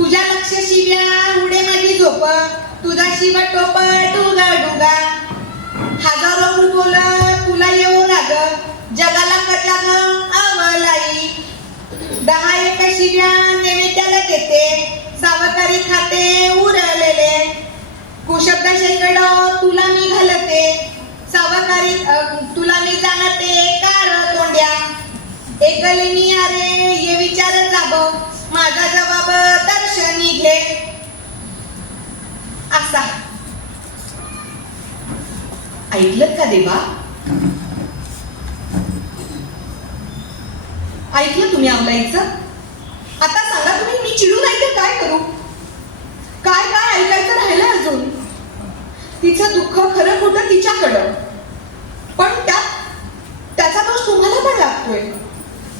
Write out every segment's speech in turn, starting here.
तुझ्या लक्ष शिव्या उडे माझी झोप, तुझा शिव टोप डुगा डुगा. हजारो बोल तुला येऊ लाग, जगाला कटाग आवलाई. 10 एका शिव्या नैवेद्याला देते, सावकारी खाते उरलेले. कुशब्द शेकड तुला मी घालते, सावकारी तुला मी जाणते काळ तोंड्या. एकले मी अरे ये विचार जाब, माझा जवाब दर्शनी घे. असा ऐकलं का देवा? ऐकलं तुम्ही आवलाईचं? आता सांगा तुम्ही, मी चिडून ऐकलं काय करू? काय काय ऐकायचं राहिलं अजून? तिचं दुःख खरं खोटं तिच्याकडं, पण त्याचा दोष तुम्हाला पण लागतोय.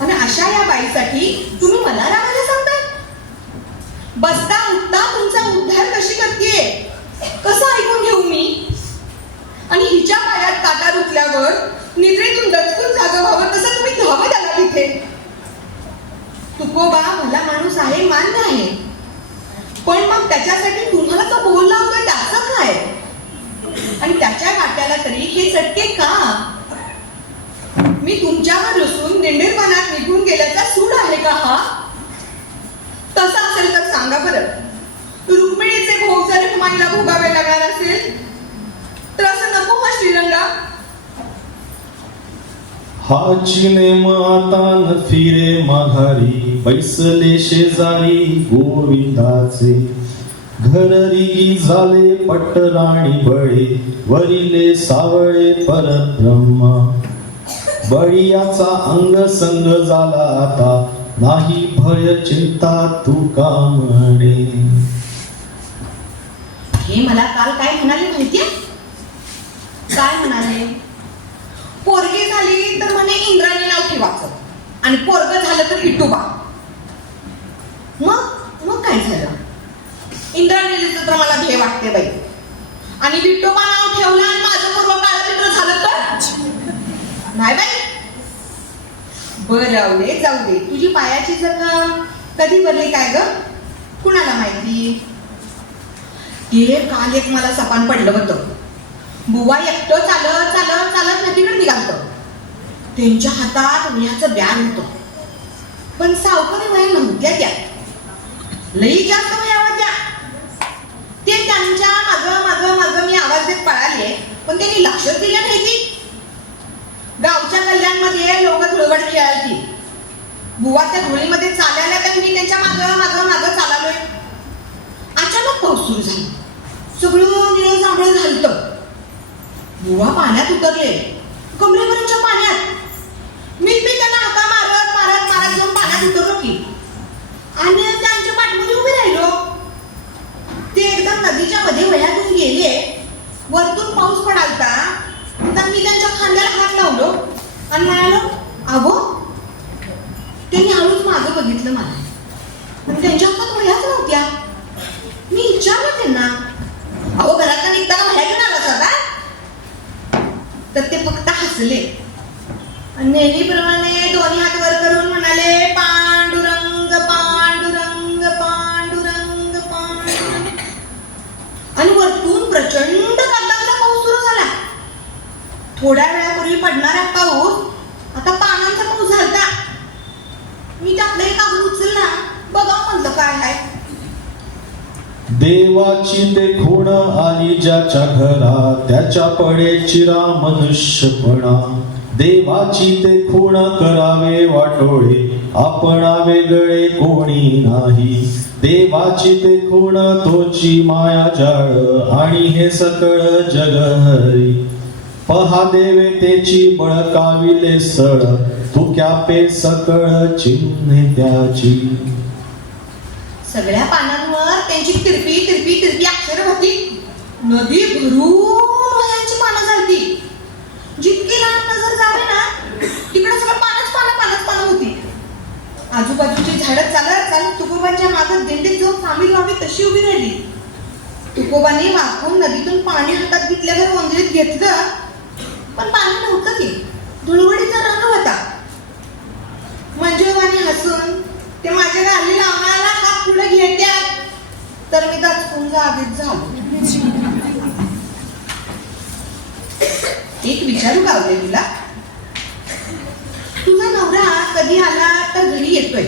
आणि अशा या बाईसाठी तुम्ही मला राहायला सांगताय? बसता उठता तुमचा उद्धार कशी करतेय, कसं ऐकून घेऊ मी? आणि हिच्या पायात काटा रुतल्यावर निद्रेतून दचकून जागं व्हावं तसं तुम्ही धावत आला तिथे. तुकोबा भला माणूस आहे, मान्य आहे, पण मग त्याच्यासाठी तुम्हाला तो बोलला होता त्याचं काय? आणि त्याच्या वाट्याला तरी हे चटके का? मी तुमच्यावर रुसून दिंडीरपणात निघून गेल्याचा सूड आहे का हा? तसं असेल तर सांगा बरं. रुक्मिणीचे भोग जर रुक्माईला भोगावे लागणार असेल तर असं नको हा श्रीरंगा. हाची नेम आता न फिरे माघारी, बैसले शेजारी गोविंदाचे. घररिगी झाले पटराणी बळे, वरिले सावळे परब्रह्म. बळीयाचा अंग संग झाला आता, नाही भय चिंता तू का म्हणे. हे मला काल काय म्हणाले माहितीये? काय म्हणाले? पोरगी झाली तर म्हणे इंद्राणी नाव ठेवायचं, आणि पोरग झालं तर विठोबा. मग काय झालं? इंद्राणीचं तर मला भे वाटते बाई. आणि विठोबा नाव ठेवलं आणि माझं पूर्व काळचित्र झालं तर नाही बाई. बरं जाऊ दे. तुझी पायाची जखम कधी भरली काय ग? कुणाला माहिती? ते काल एक मला सपान पडलं होतं. बुवा एकटं चालत चालत चालत नदीकडे निघालत. त्यांच्या हातात वह्याचं बॅग होतं, पण सावकारी वह्या नव्हत्या त्या, लई जास्त वह्या होत्या. ते त्यांच्या माग मी आवाज देत पळाले, पण त्यांनी लक्षच दिलं नाही. ती गावच्या गल्ल्यांमध्ये लोक धुळवड खेळायची. बुवा त्या धुळीमध्ये चालायला तर मी त्यांच्या माग चाललोय. अचानक पाऊस सुरू झाला. सगळं निळं जांभळं झालं. बुवा पाण्यात उतरले, कमरेपर्यंतच्या पाण्यात. मी त्यांना हाका मारत मारत मारत जाऊन पाण्यात उतरलो की, आणि त्यांच्या पाठमध्ये उभे राहिलो. ते एकदम नदीच्या मध्ये वह्या घेऊन गेले. वरतून पाऊस पडालता, तर मी त्यांच्या खांद्याला हात लावलो आणि म्हणालो, अगो. त्यांनी हळूच मागं बघितलं मला, पण त्यांच्या हातात वह्याच नव्हत्या. मी विचारलं त्यांना, अहो घरात निघताना वह्या घेऊन आला का? तर ते फक्त हसले आणि नेहमीप्रमाणे दोन्ही हात वर करून म्हणाले, पांडुरंग पांडुरंग पांडुरंग पांडुरंग. आणि वरतून प्रचंड कागदाचा पाऊस सुरू झाला. थोड्या वेळापूर्वी पडणारा पाऊस आता पानांचा पाऊस झाला. मी त्यातलं एक कागद उचलला, बघा म्हणलं काय आहे. देवाची ते खूण आली ज्याच्या घरा, त्याच्या पडे चिरा मनुष्यपणा. देवाची ते खूण करावे वाटोळे, आपणा वेगळे कोणी नाही. देवाची ते खूण तोची माया जाळ, आणि हे सकळ जग हरी. पहा देवे तेची बळकाविले सळ, तुक्या पे सकळ चिन्हे त्याची. सगळ्या पानांवर त्यांची तिरपी अक्षर होती. नदी भरून वह्यांची पानं झालती. जितकी लांब नजर जावे ना, तिकडे सगळं पानं होती. आजूबाजूची झाडं चालत तुकोबांच्या मागं दिंडीत जाऊन थांबी व्हावी तशी उभी राहिली. तुकोबांनी वाकून नदीतून पाणी हातात घेतल्यावर वंदरीत घेतलं, पण पाणी नव्हतं की, धुळवडीचा रंग होता. मंजुळवाणी हसून ते माझ्या गाली लावणारा हात पुढे घेत्यात तर मी दचकून जागीच झालो. एक विचारू का होते तुला? तुझा नवरा कधी आला तर घरी येतोय,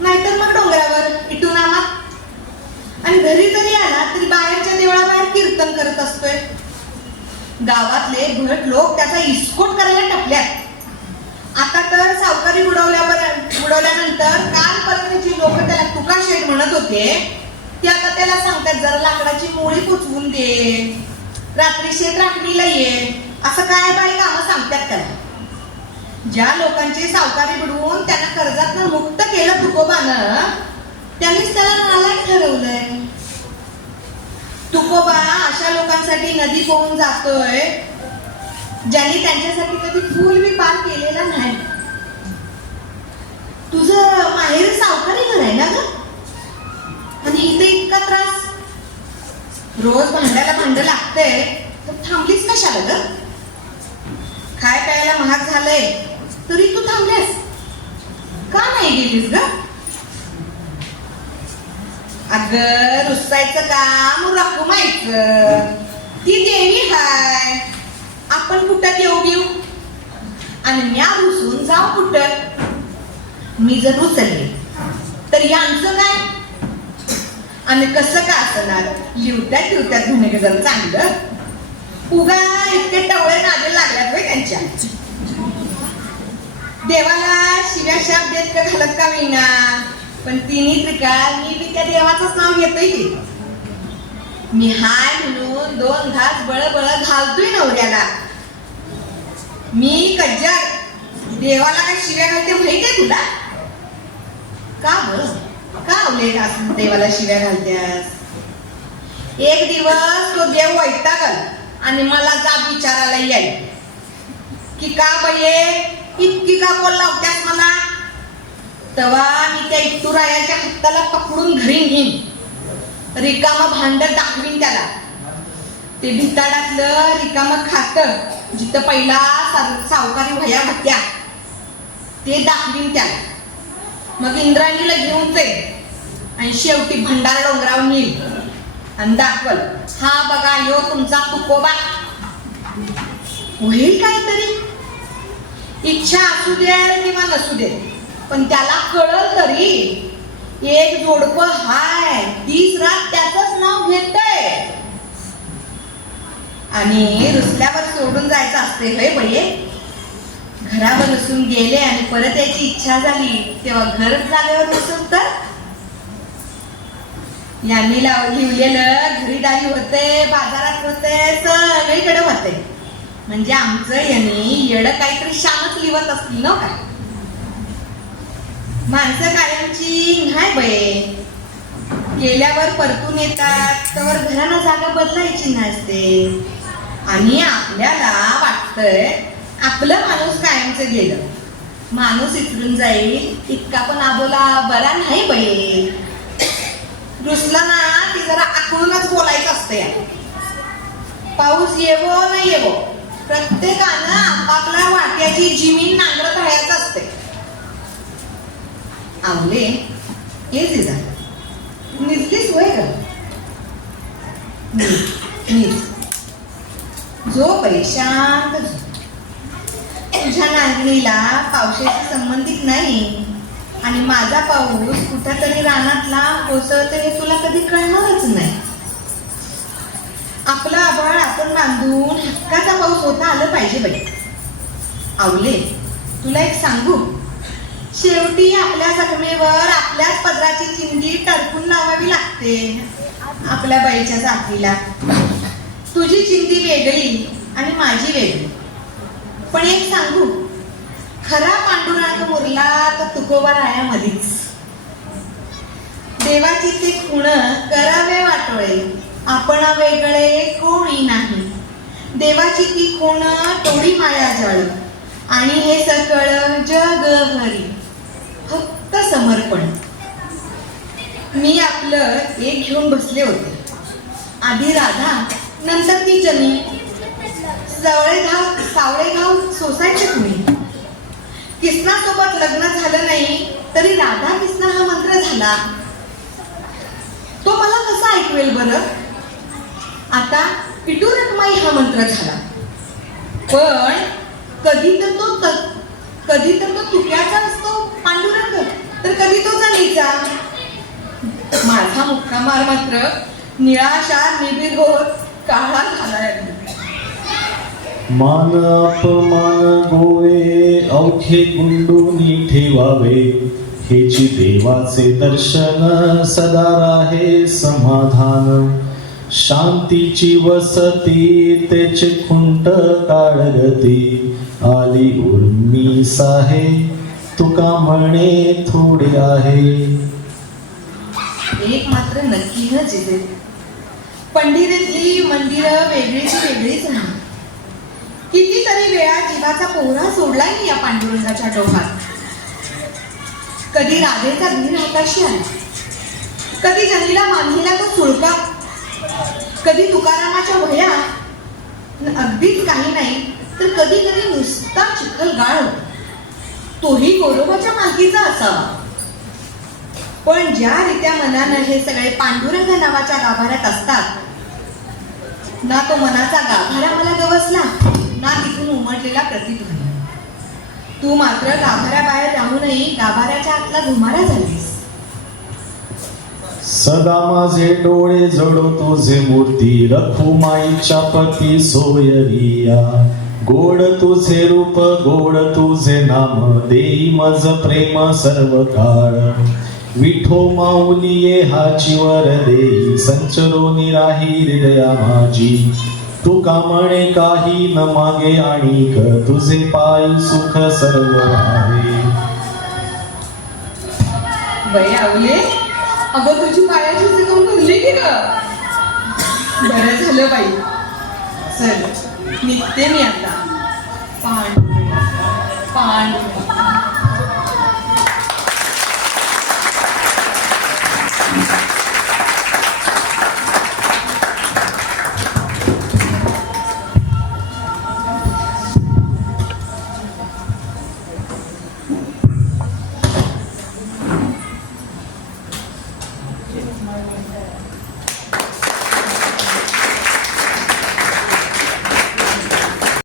नाहीतर मग डोंगरावर इटुनामात, आणि घरी जरी आला तरी बाहेरच्या देवळाबाहेर कीर्तन करत असतोय. गावातले भट लोक त्याचा इस्कोट करायला टपल्यात. आता तर सावकारी बुडवल्यानंतर कालपर्यंतची लोक त्याला तुका शेठ म्हणत होते, ते आता त्याला सांगतात जरा लाकडाची मोळी पुचवून दे, रात्री शेत राखणीला ये, असं काय बाई कामं सांगतात त्याला. ज्या लोकांची सावकारी बुडवून त्यांना कर्जातनं मुक्त केलं तुकोबानं, त्यांनीच त्याला नालायक ठरवलंय. तुकोबा अशा लोकांसाठी नदी पोहून जातोय ज्यांनी त्यांच्यासाठी कधी फूल बी पार केलेला नाही. तुझं माहेर सावकारी घर आहे ना ग, आणि इथे इतका त्रास, रोज भांड्याला भांड लागतंय, तर थांबलीस कशाला ग? खाय प्यायला महाग झालंय तरी तू थांबलेस का नाही गेलीस ग? अगं रुसायचं काम रकुमायचं, ती देवी हाय, आपण कुठं येऊ घेऊ, आणि म्या रुसून जाऊ कुठं? मी जर रुसले तर यांचं काय? आणि कसं का असणार, लिवत्यात धुणे जर चांगलं, उगा इतके टवळे नादे लागल्यात होय त्यांच्या. देवाला शिव्या शाप देत का घालत का विना, पण तिन्ही त्रिकाळ मी बी त्या देवाचंच नाव घेतोय की. मी हाय म्हणून 2 घास बळ घालतोय नवऱ्याला. मी कज्जर देवाला काय शिव्या घालते माहित आहे तुला? का बरं, का आवले देवाला शिव्या घालत्यास? एक दिवस तो देव वैतागल आणि मला जाब विचारायला येईल की का बये इतकी का बोल लावत्यास मला? तेव्हा मी त्या इट्टूरायाच्या हाताला पकडून घरी घेईन, रिकामं भांड दाखवीन त्याला. ते भिताडातलं रिकामं खातं जिथं पहिला सावकारी भया होत्या ते दाखवीन त्याला. मग इंद्राणीला घेऊन ते आणि शेवटी भंडार डोंगरावर येईल आणि दाखवल, हा बघा यो तुमचा तुकोबा. होईल काहीतरी, इच्छा असू दे किंवा नसू दे, पण त्याला कळल तरी एक जोडपं हाय, 30 रात त्याचंच नाव घेतय. आणि रुसल्यावर सोडून जायचं असते होय बये? घरावर नसून गेले आणि परत यायची इच्छा झाली तेव्हा घर जागेवर नसून तर यांनी लिवलेलं घरीदारी होते, बाजारात होते, सगळीकडे होते. म्हणजे आमचं यांनी येडं काहीतरी शानच लिवत असतील ना काय? माणसं कायमची नाही बये, गेल्यावर परतून येतात, तर घरानं जागा बदलायची नसते. आणि आपल्याला वाटतंय आपलं माणूस कायमचं गेलं, माणूस इकडून जाईल इतका पण आबोला बरा नाही बये. रुसला ना ती जरा आखळूनच बोलायचं असते. पाऊस येवो न येवो, प्रत्येकानं आपापल्या वाट्याची जिमीन नांगरत राहायचं असते. आवले हे जिजा निजलीस होय ग? झोप आहे, शांत झोप. तुझ्या नांगणीला पावसाशी संबंधित नाही, आणि माझा पाऊस कुठेतरी रानातला कोसळतो हे तुला कधी कळणारच नाही. आपलं आभाळ आपण बांधून हक्काचा पाऊस होता आलं पाहिजे बाई. आवले तुला एक सांगू, शेवटी आपल्या जखमेवर आपल्याच पदराची चिंधी टरकून लावावी लागते आपल्या बाईच्या जातीला. तुझी चिंधी वेगळी आणि माझी वेगळी, पण एक सांगू, खरा पांडुरंग मुरला तर तुकोबा रायामध्येच. देवाची ते खुण करावे वाटोळे, आपण वेगळे कोणी नाही. देवाची ती खुण तोडी माया जळ, आणि हे सकळ जग हरी, फक्त समर्पण. मी आपलं एक घेऊन बसले होते, आधी राधा, नंतर ती जनी. सावळेगाव सोसायटी कुणी. किसना सोबत लग्न झालं नाही तरी राधा किसना हा मंत्र झाला. आठवेल बरं? आता पिटूरकमाई हा मंत्र झाला, पण कधी तर तो तुक्याचा असतो पांडुरंग, तर कधी तो चालीचा. माझा मुक्कामार मात्र निळाशार निबिड होत काळा झाला. मान अपमान गोवे अवघे गुंडूनी ठेवावे, हेची देवाचे दर्शन सदा राहे समाधान. शांतीची वसती त्याचे खुंट काळगती, आली उर्मी साहे तुका म्हणे थोडे आहे. एक मात्र नक्की न जिथे पंढरीतली मंदिरं वेगळीच नाही. कितीतरी वेळा जीवाचा पोहरा सोडलाय मी या पांडुरंगाच्या डोहात. कधी राधेचा धीर हाताशी आला, कधी जनीला मांडलेला तो सुळका, कधी तुकारामाच्या वह्या, अगदीच काही नाही तर कधी कधी नुसता चिखल गाळ होता, तोही गोरोबाच्या मालकीचा असावा. पण ज्या रीत्या मनानं हे सगळे पांडुरंग नावाच्या गाभाऱ्यात असतात, ना तो मनाचा गाभारा मला गवसला, ना तिथून उमटलेला प्रतिध्वनी. तू मात्र गाभाऱ्याबाहेर राहूनही गाभाऱ्याच्या आतला घुमारा झालीस. सदा माझे डोळे जडो तुझे मूर्ती, रखुमाईच्या पती सोयरिया. गोड तुझे रूप गोड तुझे नाम, देई मज प्रेम सर्व काळ. विठो माऊलिये हाची वर देई, संचरोनी राही हृदया माझी. तुका म्हणे काही न मागे आणिक, तुझे पायी सुख सर्व आहे. बाई आवले, अगं तुझी पायाची जखम भरली की ग? बरं झालं बाई. चल निघते मी आता. पांडुरंग.